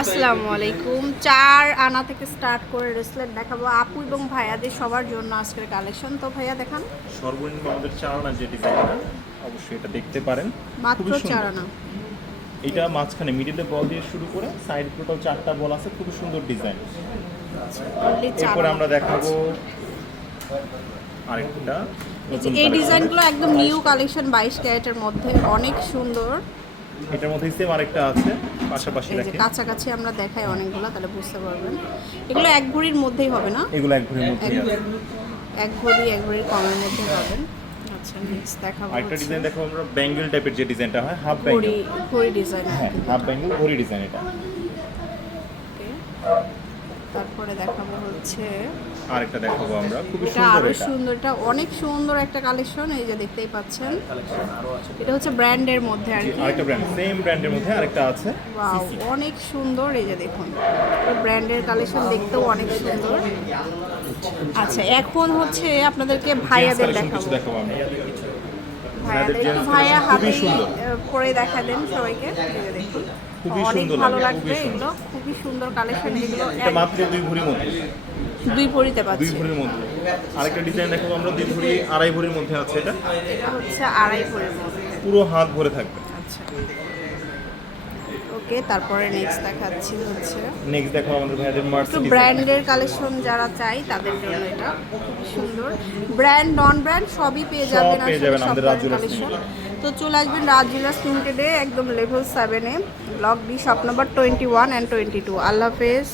আসসালামু আলাইকুম। চার আনা থেকে স্টার্ট করে রেসলেট দেখাবো আপু এবং ভাইয়াদের সবার জন্য আজকের কালেকশন তো ভাইয়া দেখান। সর্বনিম্ন আমাদের চার আনার যে ডিজাইনটা অবশ্যই এটা দেখতে পারেন। মাত্র চার আনা। এটা মাঝখানে মিডিলে বল দিয়ে শুরু করে সাইড টোটাল চারটা বল আছে খুব সুন্দর ডিজাইন এরপরে আমরা দেখাবো আরেকটা এই এই ডিজাইনগুলো একদম নিউ কালেকশন বাইশ ক্যারেটের মধ্যে। অনেক সুন্দর। এটার মধ্যে সেম আরেকটা আছে পাশাপাশি রাখি। কাছাকাছি আমরা দেখাই অনেকগুলো তাহলে বুঝতে পারবেন। এগুলো এক ঘড়ির মধ্যেই হবে না? এগুলো এক ঘড়ির মধ্যেই এক ঘড়ি এক ভরির কমের মধ্যে পাবেন আচ্ছা নেক্সট দেখাবো আরেকটা ডিজাইন দেখো আমরা ব্যাঙ্গেল টাইপের যে ডিজাইনটা হয় হাফ ব্যাঙ্গেল ভরি ডিজাইন হ্যাঁ হাফ ব্যাঙ্গেল ঘড়ি ডিজাইন এটা। তারপরে দেখাবো হচ্ছে আরেকটা দেখাবো আমরা। খুবই এটা সুন্দর আরও এটা। সুন্দর এটা অনেক সুন্দর একটা কালেকশন এই যে দেখতেই পাচ্ছেন। এটা হচ্ছে ব্র্যান্ডের মধ্যে আর কি। আরেকটা ব্র্যান্ড সেম ব্র্যান্ডের মধ্যে আরেকটা আছে। ওয়াও অনেক সুন্দর এই যে দেখুন। ব্র্যান্ডের কালেকশন দেখতেও অনেক সুন্দর। আচ্ছা এখন হচ্ছে আপনাদেরকে ভাইয়াদের দেখাবো। দেখাবো আমরা। ভাইয়াদের একটু ভাইয়া হাতে খুবই সুন্দর। পরে দেখা দেন সবাইকে। এই যে দেখুন। খুবই সুন্দর ভালো লাগবে এগুলো। খুবই সুন্দর কালেকশন এগুলো। এটা মাত্র দুই ভরির মধ্যে। দুই দুই পাচ্ছি। ভরির মধ্যে। আরেকটা ডিজাইন দেখাবো আমরা দুই ভরি আড়াই ভরির মধ্যে আছে এটা। এটা হচ্ছে আড়াই পরের মধ্যে। পুরো হাত ভরে থাকবে। আচ্ছা। ওকে তারপরে নেক্সট দেখাচ্ছি হচ্ছে। নেক্সট দেখো আমাদের ভাইয়াদের একটু মার্সিডিজ ব্র্যান্ডের কালেকশন যারা চাই তাদের জন্য এটা। খুবই সুন্দর। ব্র্যান্ড নন ব্র্যান্ড সবই পেয়ে সব যাবেন পেয়ে আসলে যাবেন আমাদের ধরনের কালেকশন তো চলে আসবেন রাজবিলাস লিমিটেডে একদম লেভেল সেভেনে block B shop number twenty one and twenty two আল্লাহ হাফেজ।